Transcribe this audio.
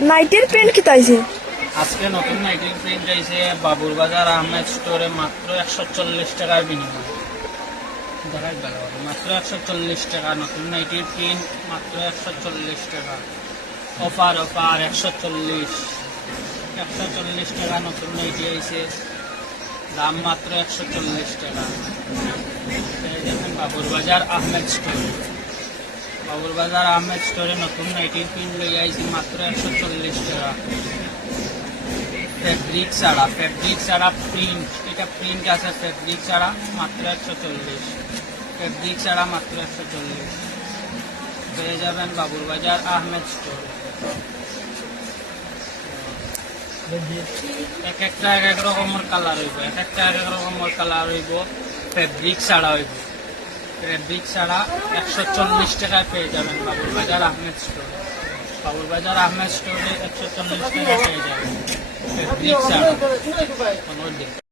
নাইটের print কি তাইছে? আজকে নতুন নাইটির প্রিন্ট আইছে বাবুর বাজার আহমেদ স্টোরে মাত্র 140 টাকার বিনিময়ে। দেখাই ভালো হবে, মাত্র 140 টাকা নতুন নাইটির প্রিন্ট, মাত্র 140 টাকা। অফার 140 টাকা নতুন নাইটি আইছে, দাম মাত্র 140 টাকা। দেখেন বাবুর বাজার আহমেদ স্টোর, বাবুর বাজার আহমেদ স্টোরে নতুন নাইটির প্রিন্ট লই আইছি মাত্র 140 টাকা। ফেব্রিক ছাড়া প্রিন্ট, এটা প্রিন্ট আছে ফেব্রিক ছাড়া মাত্র 140, ফেব্রিক ছাড়া মাত্র 140 পেয়ে যাবেন বাবুর বাজার আহমেদ স্টোর। এক একটা এক এক রকমের কালার হইব, এক একটা এক এক রকমের কালার হইব। ফেব্রিক ছাড়া হইব, ফেব্রিক ছাড়া 140 টাকায় পেয়ে যাবেন বাবুর বাজার আহমেদ স্টোর। বাবুর বাজার আহমেদ স্টোরে 140 টাকা পেয়ে যাবেন ফেব্রিক ছাড়া।